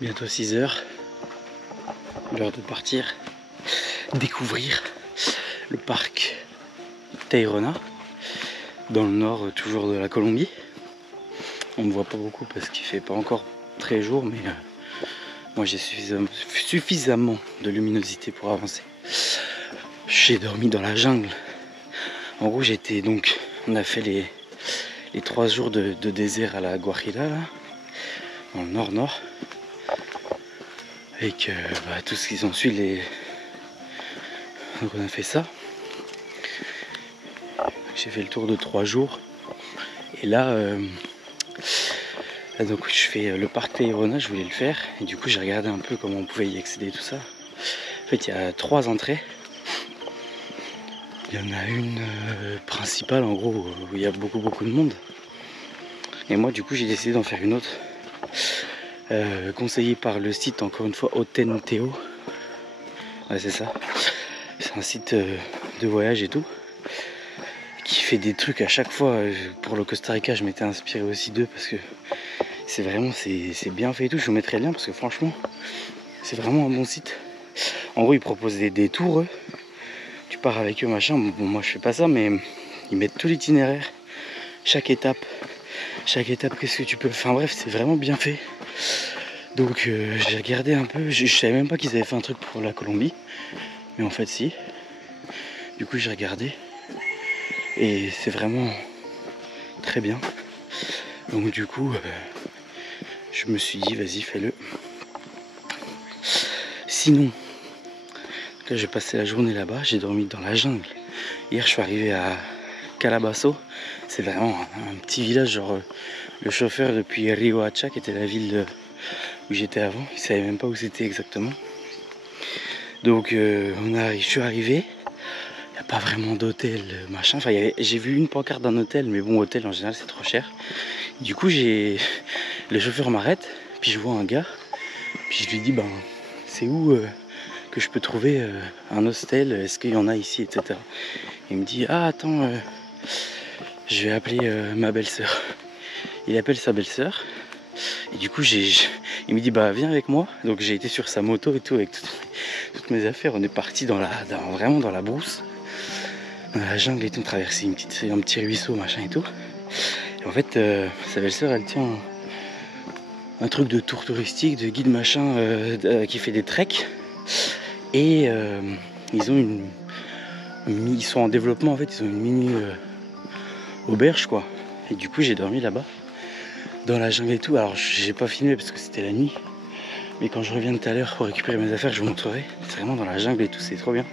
Bientôt 6 heures. L'heure de partir. Découvrir le parc Tayrona. Dans le nord, toujours de la Colombie. On ne voit pas beaucoup parce qu'il fait pas encore très jour, mais moi j'ai suffisamment de luminosité pour avancer. J'ai dormi dans la jungle. En gros, j'étais donc, on a fait les 3 jours de désert à la Guajira, là, dans le nord-nord, avec tout ce qui s'ensuit. Donc on a fait ça. J'ai fait le tour de 3 jours. Et là, donc je fais le parc Tayrona, je voulais le faire. Et du coup, j'ai regardé un peu comment on pouvait y accéder, tout ça. En fait, il y a 3 entrées. Il y en a une principale, en gros, où il y a beaucoup de monde. Et moi, du coup, j'ai décidé d'en faire une autre. Conseillée par le site, encore une fois, Otenteo. Ouais, c'est ça. C'est un site de voyage et tout, qui fait des trucs à chaque fois. Pour le Costa Rica, je m'étais inspiré aussi d'eux parce que c'est vraiment, c'est bien fait et tout. Je vous mettrai le lien parce que franchement, c'est vraiment un bon site. En gros, ils proposent des tours, eux. Tu pars avec eux, machin. Bon, moi, je fais pas ça, mais ils mettent tout l'itinéraire. Chaque étape, qu'est-ce que tu peux... Enfin bref, c'est vraiment bien fait. Donc, j'ai regardé un peu. Je savais même pas qu'ils avaient fait un truc pour la Colombie. Mais en fait, si. Du coup, j'ai regardé. Et c'est vraiment très bien. Donc, du coup, je me suis dit, vas-y, fais-le. Sinon, là, j'ai passé la journée là-bas. J'ai dormi dans la jungle. Hier, je suis arrivé à Calabazo. C'est vraiment un petit village. Genre, le chauffeur depuis Riohacha, qui était la ville où j'étais avant, il savait même pas où c'était exactement. Donc, je suis arrivé. Il n'y a pas vraiment d'hôtel, machin. Enfin, j'ai vu une pancarte d'un hôtel, mais bon, hôtel en général, c'est trop cher. Du coup, le chauffeur m'arrête, puis je vois un gars, puis je lui dis, ben, c'est où que je peux trouver un hostel, est-ce qu'il y en a ici, etc. Il me dit, ah, attends, je vais appeler ma belle-sœur. Il appelle sa belle-sœur, et du coup, il me dit, bah, viens avec moi. Donc, j'ai été sur sa moto et tout, avec toutes mes affaires. On est parti vraiment dans la brousse, dans la jungle et tout, on traversait un petit ruisseau, machin et tout. Et en fait, sa belle-sœur, elle tient un truc de tour touristique, de guide machin, qui fait des treks. Et ils sont en développement, en fait, ils ont une mini auberge, quoi. Et du coup, j'ai dormi là-bas, dans la jungle et tout. Alors, j'ai pas filmé parce que c'était la nuit. Mais quand je reviens tout à l'heure pour récupérer mes affaires, je vous montrerai. C'est vraiment dans la jungle et tout, c'est trop bien.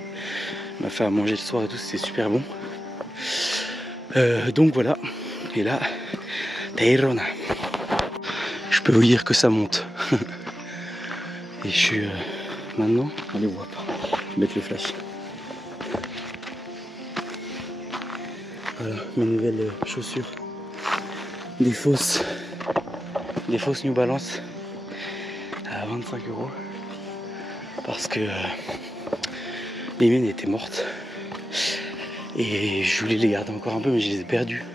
On m'a fait à manger le soir et tout, c'était super bon. Donc voilà. Et là, Tayrona. Je peux vous dire que ça monte. Et je suis maintenant, on les voit pas. Je vais mettre le flash. Voilà mes nouvelles chaussures. Des fausses New Balance à 25 €. Parce que les miennes étaient mortes. Et je voulais les garder encore un peu, mais je les ai perdues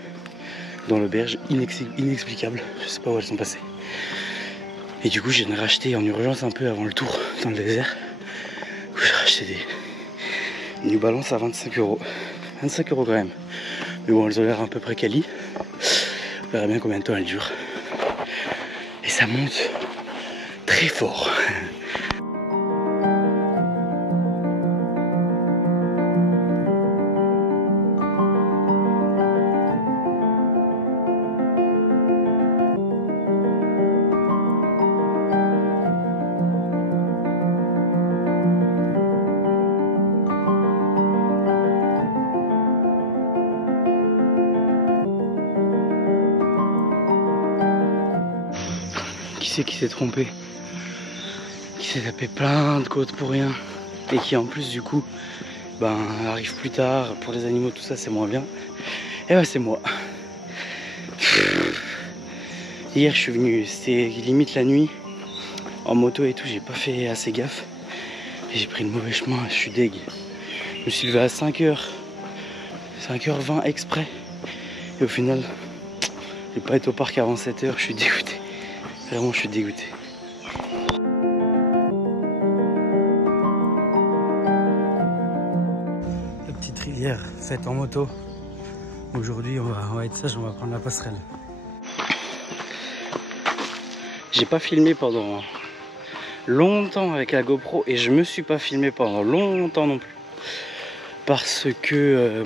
dans l'auberge, inexplicable. Je sais pas où elles sont passées. Et du coup, j'ai racheté en urgence un peu avant le tour dans le désert. J'ai racheté des New Balance à 25 €. 25 € quand même. Mais bon, elles ont l'air à peu près quali. On verra bien combien de temps elles durent. Et ça monte très fort. Qui s'est trompé, qui s'est tapé plein de côtes pour rien et qui en plus du coup arrive plus tard. Pour les animaux, tout ça, c'est moins bien. Et bah c'est moi. Hier je suis venu, c'était limite la nuit, en moto et tout, j'ai pas fait assez gaffe et j'ai pris le mauvais chemin. Je suis deg. Je me suis levé à 5h 20 exprès et au final je vais pas être au parc avant 7h. Je suis dégoûté. Vraiment, je suis dégoûté. à être en moto. Aujourd'hui, on va être sage, on va prendre la passerelle. J'ai pas filmé pendant longtemps avec la GoPro et je me suis pas filmé pendant longtemps non plus. Parce que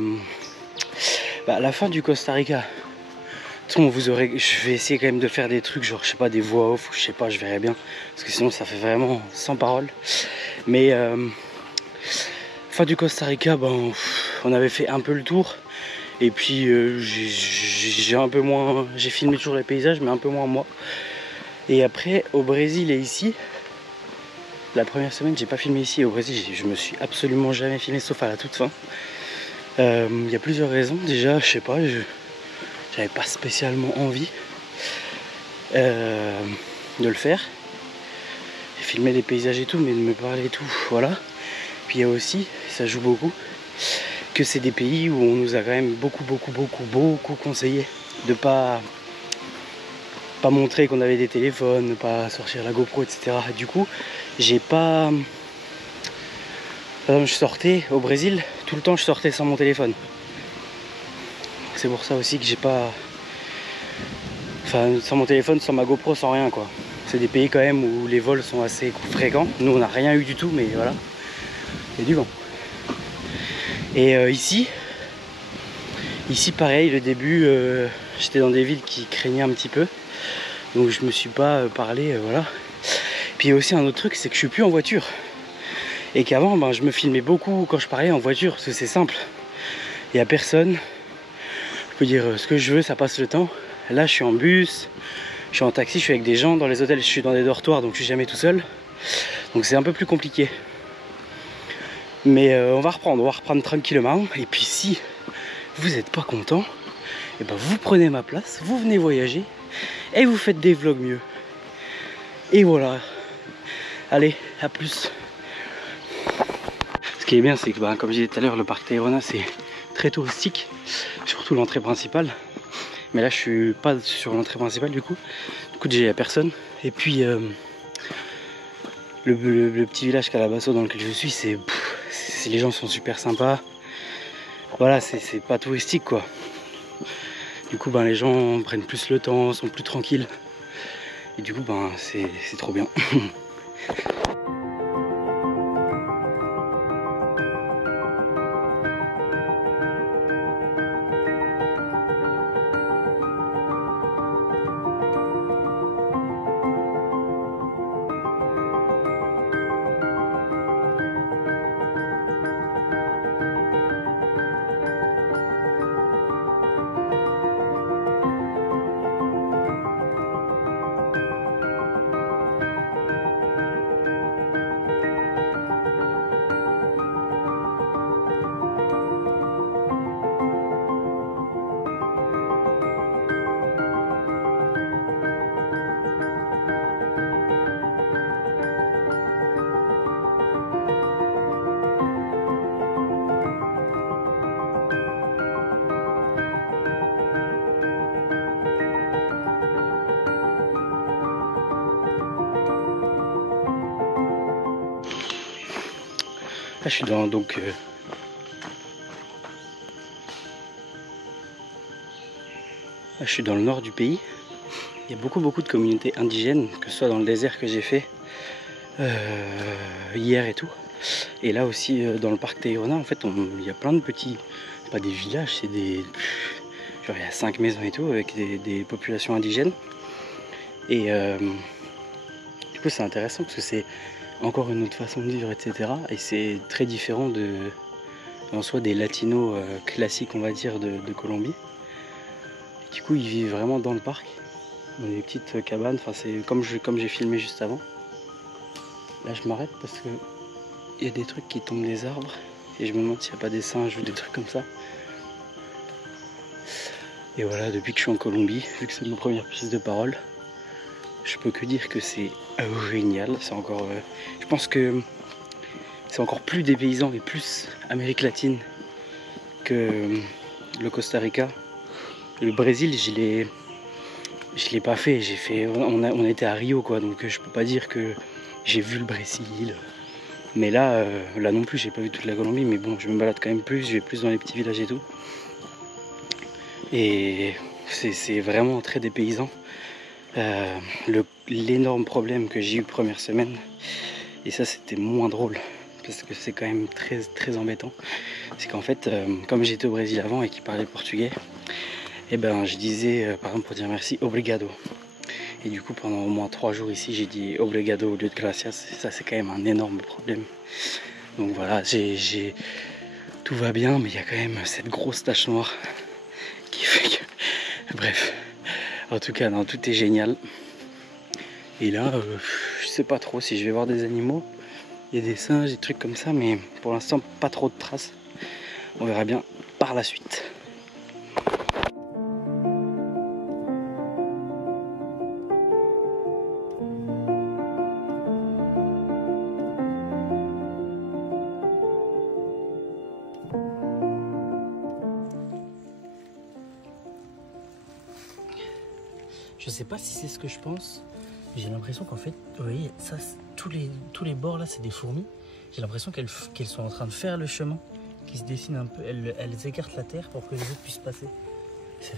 à la fin du Costa Rica, je vais essayer quand même de faire des trucs genre je sais pas des voix off, je sais pas, je verrai bien parce que sinon ça fait vraiment sans parole. Mais fin du Costa Rica, on avait fait un peu le tour et puis j'ai un peu moins, j'ai filmé toujours les paysages mais un peu moins moi. Et après au Brésil et ici, la première semaine j'ai pas filmé ici. Au Brésil je me suis absolument jamais filmé sauf à la toute fin. Il y a plusieurs raisons. Déjà je sais pas, j'avais pas spécialement envie de le faire. J'ai filmé les paysages et tout, mais de me parler et tout, voilà. Puis il y a aussi, ça joue beaucoup, que c'est des pays où on nous a quand même beaucoup conseillé de pas montrer qu'on avait des téléphones, ne pas sortir la GoPro, etc. Du coup, j'ai pas... Par exemple, je sortais au Brésil, tout le temps je sortais sans mon téléphone. C'est pour ça aussi que j'ai pas... Enfin, sans mon téléphone, sans ma GoPro, sans rien quoi. C'est des pays quand même où les vols sont assez fréquents. Nous on n'a rien eu du tout, mais voilà. Il y a du vent. Et ici pareil, le début, j'étais dans des villes qui craignaient un petit peu. Donc je me suis pas parlé, voilà. Puis il y a aussi un autre truc, c'est que je suis plus en voiture. Et qu'avant, je me filmais beaucoup quand je parlais en voiture, parce que c'est simple. Il n'y a personne. Je peux dire ce que je veux, ça passe le temps. Là, je suis en bus, je suis en taxi, je suis avec des gens. Dans les hôtels, je suis dans des dortoirs, donc je suis jamais tout seul. Donc c'est un peu plus compliqué. Mais on va reprendre tranquillement. Et puis si vous n'êtes pas content, et vous prenez ma place, vous venez voyager et vous faites des vlogs mieux. Et voilà. Allez, à plus. Ce qui est bien, c'est que comme je disais tout à l'heure, le parc Tayrona c'est très touristique, surtout l'entrée principale. Mais là je suis pas sur l'entrée principale du coup déjà il n'y a personne. Et puis le petit village Calabasso dans lequel je suis, les gens sont super sympas. Voilà, c'est pas touristique quoi. Du coup les gens prennent plus le temps, sont plus tranquilles. Et du coup c'est trop bien. Là, je suis dans là, je suis dans le nord du pays. Il y a beaucoup de communautés indigènes, que ce soit dans le désert que j'ai fait hier et tout. Et là aussi dans le parc Tayrona, en fait, il y a plein de petits, c'est pas des villages, c'est des, genre il y a 5 maisons et tout avec des populations indigènes. Et du coup c'est intéressant parce que c'est encore une autre façon de vivre, etc. Et c'est très différent en soi des latinos classiques, on va dire, de Colombie. Et du coup, ils vivent vraiment dans le parc, dans des petites cabanes. Enfin, c'est comme j'ai filmé juste avant. Là, je m'arrête parce que il y a des trucs qui tombent des arbres et je me demande s'il n'y a pas des singes ou des trucs comme ça. Et voilà, depuis que je suis en Colombie, vu que c'est ma première prise de parole, je peux que dire que c'est génial. C'est encore, je pense que c'est encore plus dépaysant et plus Amérique latine que le Costa Rica. Le Brésil, je l'ai pas fait. On était à Rio quoi, donc je peux pas dire que j'ai vu le Brésil. Mais là, là non plus, j'ai pas vu toute la Colombie, mais bon, je me balade quand même plus, je vais plus dans les petits villages et tout. Et c'est vraiment très dépaysant. L'énorme problème que j'ai eu première semaine, et ça c'était moins drôle, parce que c'est quand même très embêtant, c'est qu'en fait, comme j'étais au Brésil avant et qu'ils parlaient portugais, et ben je disais, par exemple pour dire merci, obrigado. Et du coup pendant au moins 3 jours ici, j'ai dit obrigado au lieu de gracias, et ça c'est quand même un énorme problème. Donc voilà, tout va bien, mais il y a quand même cette grosse tache noire qui fait que... Bref, en tout cas, non, tout est génial. Et là, je sais pas trop si je vais voir des animaux. Il y a des singes, des trucs comme ça, mais pour l'instant, pas trop de traces. On verra bien par la suite. Je sais pas si c'est ce que je pense. J'ai l'impression qu'en fait, vous voyez, ça, tous les bords là, c'est des fourmis. J'ai l'impression qu'elles sont en train de faire le chemin, qui se dessine un peu. Elles écartent la terre pour que les autres puissent passer. C'est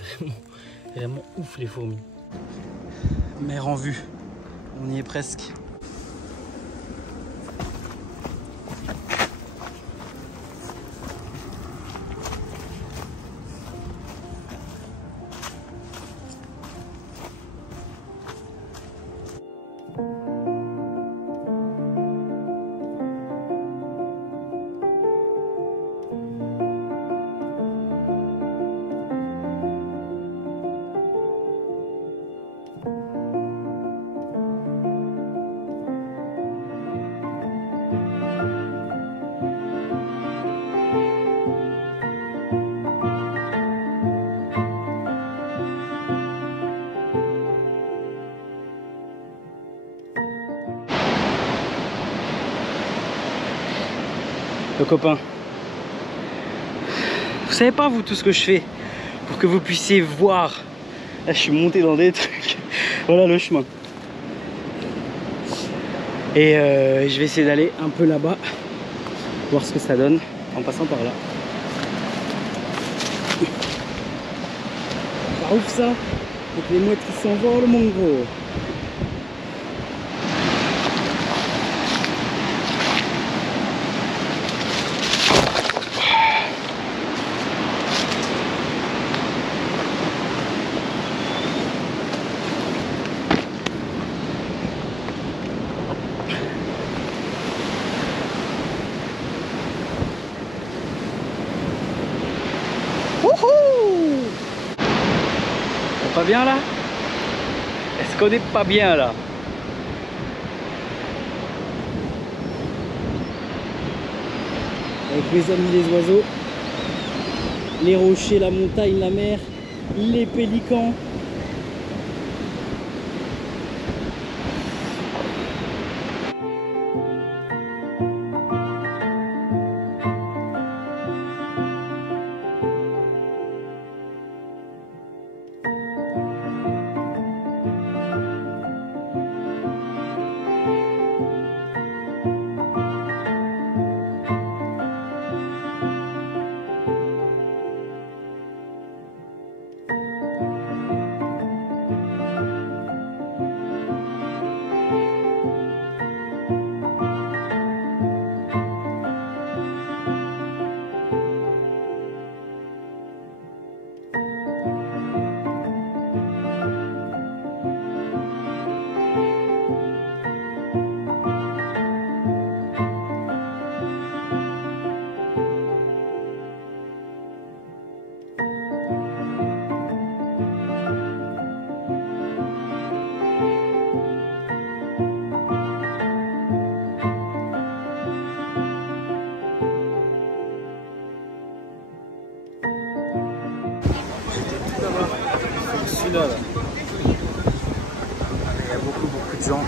vraiment ouf les fourmis. Mer en vue, on y est presque. Le copain, vous savez pas vous tout ce que je fais pour que vous puissiez voir. Là je suis monté dans des trucs. Voilà le chemin. Et je vais essayer d'aller un peu là-bas, voir ce que ça donne en passant par là. Pas ouf ça, avec les mouettes qui s'envolent mon gros. Pas bien là? Est-ce qu'on est pas bien là? Avec mes amis les oiseaux, les rochers, la montagne, la mer, les pélicans. Celui-là, là. Il y a beaucoup de gens.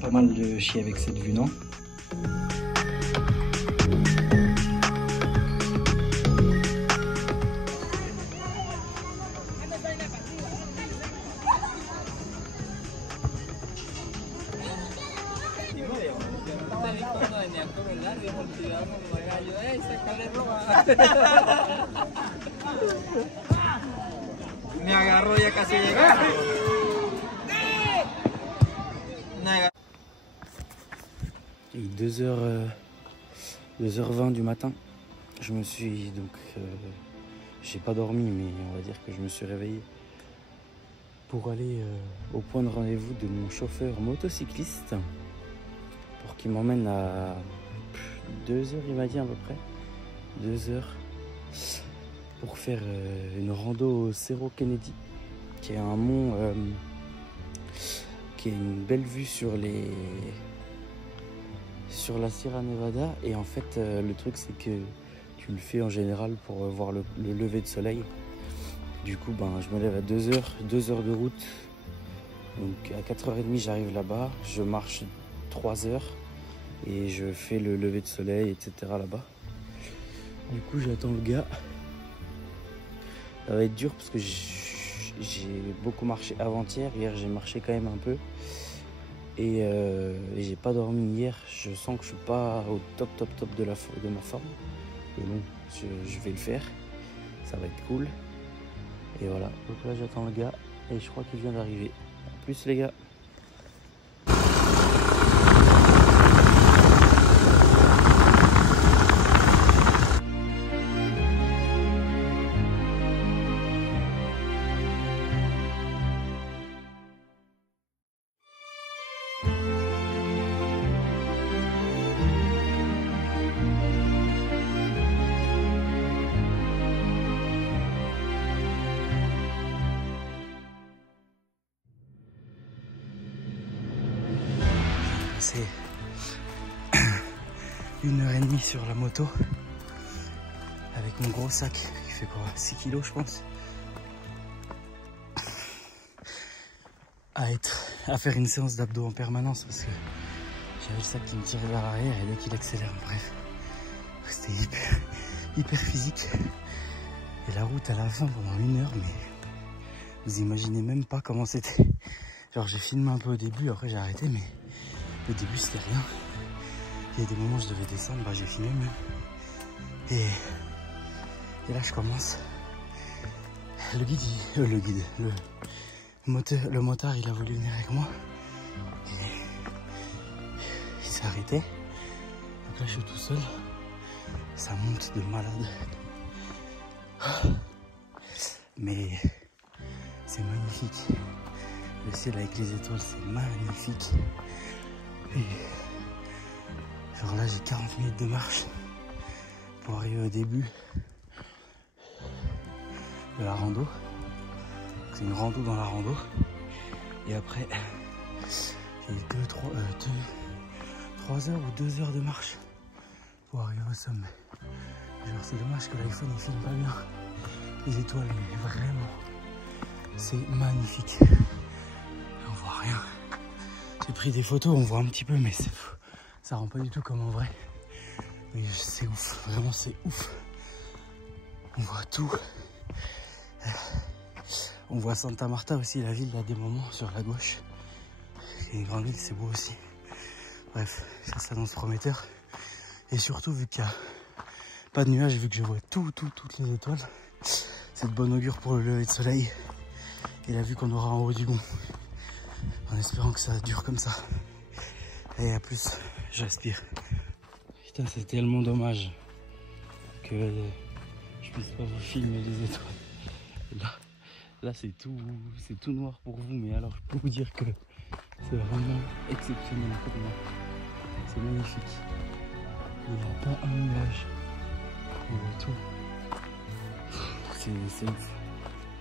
Pas mal de chier avec cette vue, non? Me agarró ya casi llegando. Il est 2h20 du matin. Je me suis donc... j'ai pas dormi, mais on va dire que je me suis réveillé pour aller au point de rendez-vous de mon chauffeur motocycliste pour qu'il m'emmène à 2h, il m'a dit à peu près. 2h pour faire une rando au Cerro Kennedy, qui est un mont qui a une belle vue sur la Sierra Nevada. Et en fait le truc c'est que tu le fais en général pour voir le lever de soleil. Du coup ben, je me lève à 2h de route, donc à 4h30 j'arrive là-bas, je marche 3 heures et je fais le lever de soleil, etc. là-bas. Du coup j'attends le gars. Ça va être dur parce que j'ai beaucoup marché avant-hier. Hier j'ai marché quand même un peu. Et j'ai pas dormi hier. Je sens que je suis pas au top de ma forme. Et bon, je vais le faire. Ça va être cool. Et voilà. Donc là j'attends le gars. Et je crois qu'il vient d'arriver. A plus les gars. C'est 1h30 sur la moto avec mon gros sac qui fait quoi, 6 kilos je pense, à faire une séance d'abdos en permanence parce que j'avais le sac qui me tirait vers l'arrière et dès qu'il accélère, bref, c'était hyper physique. Et la route à la fin pendant 1 heure, mais vous imaginez même pas comment c'était. Genre j'ai filmé un peu au début, après j'ai arrêté, mais au début c'était rien. Il y a des moments où je devais descendre, bah j'ai filmé même. Et là je commence. Le motard il a voulu venir avec moi. Et il s'est arrêté. Donc là je suis tout seul. Ça monte de malade. Mais c'est magnifique. Le ciel avec les étoiles, c'est magnifique. Et genre là, j'ai 40 minutes de marche pour arriver au début de la rando. C'est une rando dans la rando. Et après, j'ai 3 heures ou 2 heures de marche pour arriver au sommet. Genre, c'est dommage que l'iPhone il filme pas bien les étoiles, mais vraiment, c'est magnifique. On voit rien. J'ai pris des photos, on voit un petit peu, mais ça rend pas du tout comme en vrai. Mais c'est ouf, vraiment c'est ouf. On voit tout. On voit Santa Marta aussi, la ville, là, des moments, sur la gauche. C'est une grande ville, c'est beau aussi. Bref, ça s'annonce prometteur. Et surtout, vu qu'il n'y a pas de nuages, vu que je vois toutes les étoiles, c'est de bon augure pour le lever de soleil et la vue qu'on aura en haut du Gond. En espérant que ça dure comme ça. Et à plus, j'aspire. Putain, c'est tellement dommage que je puisse pas vous filmer les étoiles. Là c'est tout noir pour vous, mais alors je peux vous dire que c'est vraiment exceptionnel pour moi. C'est magnifique. Il n'y a pas un nuage. On voit tout. C'est ouf.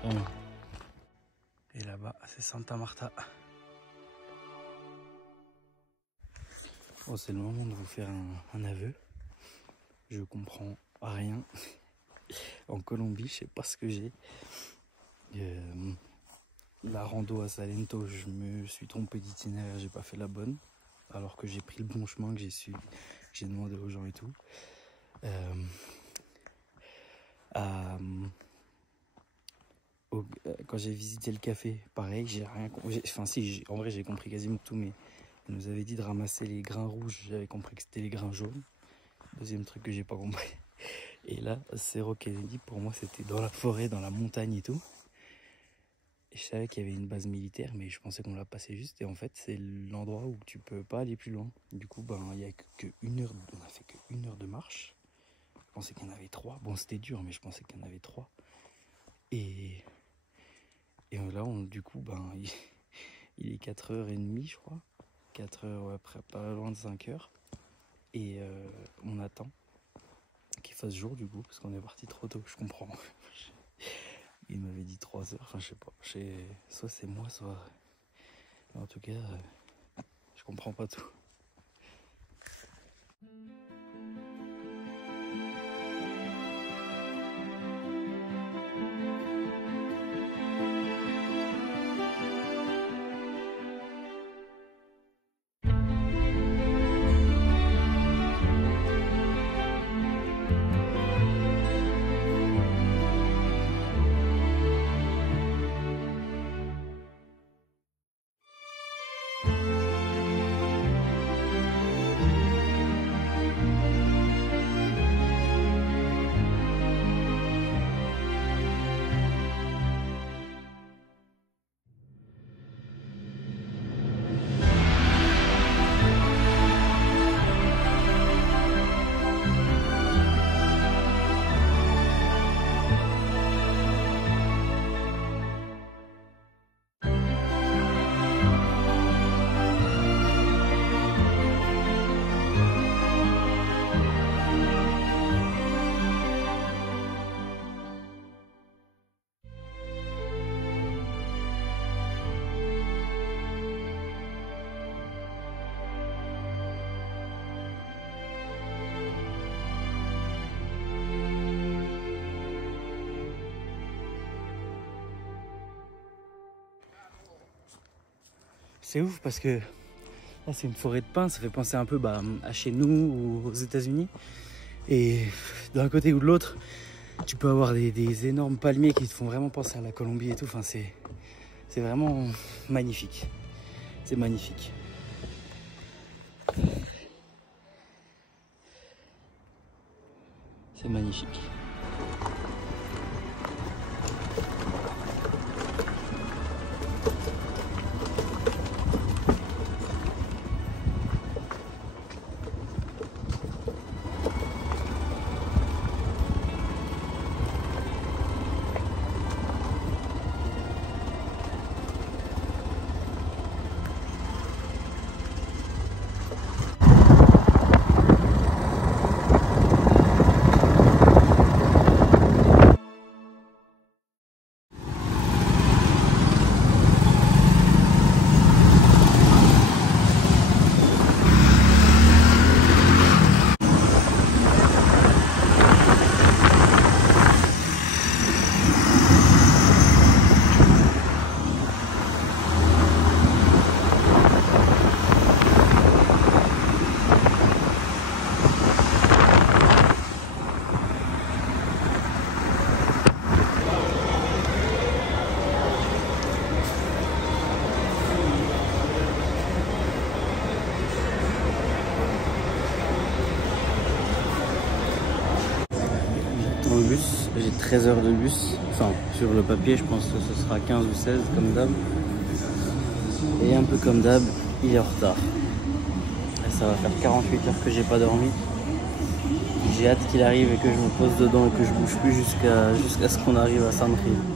Vraiment. Et là-bas, c'est Santa Marta. Bon, c'est le moment de vous faire un aveu. Je comprends rien. En Colombie, je sais pas ce que j'ai. La rando à Salento, je me suis trompé d'itinéraire, j'ai pas fait la bonne. Alors que j'ai pris le bon chemin, que j'ai demandé aux gens et tout. Quand j'ai visité le café, pareil, j'ai rien compris. Enfin si, en vrai j'ai compris quasiment tout, mais on nous avait dit de ramasser les grains rouges, j'avais compris que c'était les grains jaunes. Deuxième truc que j'ai pas compris. Et là, Cerro Kennedy, pour moi c'était dans la forêt, dans la montagne et tout. Et je savais qu'il y avait une base militaire, mais je pensais qu'on l'a passé juste. Et en fait, c'est l'endroit où tu peux pas aller plus loin. Du coup, ben, il y a on a fait qu'une heure de marche. Je pensais qu'il y en avait 3. Bon, c'était dur, mais je pensais qu'il y en avait 3. Et là, du coup, ben, il est 4h30, je crois. 4h, ouais, après, pas loin de 5h. Et on attend qu'il fasse jour, du coup, parce qu'on est parti trop tôt, je comprends. Il m'avait dit 3h, enfin je sais pas, soit c'est moi, soit... En tout cas, je comprends pas tout. C'est ouf parce que là c'est une forêt de pins, ça fait penser un peu à chez nous ou aux États-Unis. Et d'un côté ou de l'autre, tu peux avoir des énormes palmiers qui te font vraiment penser à la Colombie et tout. Enfin, c'est vraiment magnifique. C'est magnifique. C'est magnifique. prendre le bus. J'ai 13 heures de bus. Enfin, sur le papier, je pense que ce sera 15 ou 16 comme d'hab. Et un peu comme d'hab, il est en retard. Et ça va faire 48 heures que j'ai pas dormi. J'ai hâte qu'il arrive et que je me pose dedans et que je bouge plus jusqu'à ce qu'on arrive à Saint-Brieuc.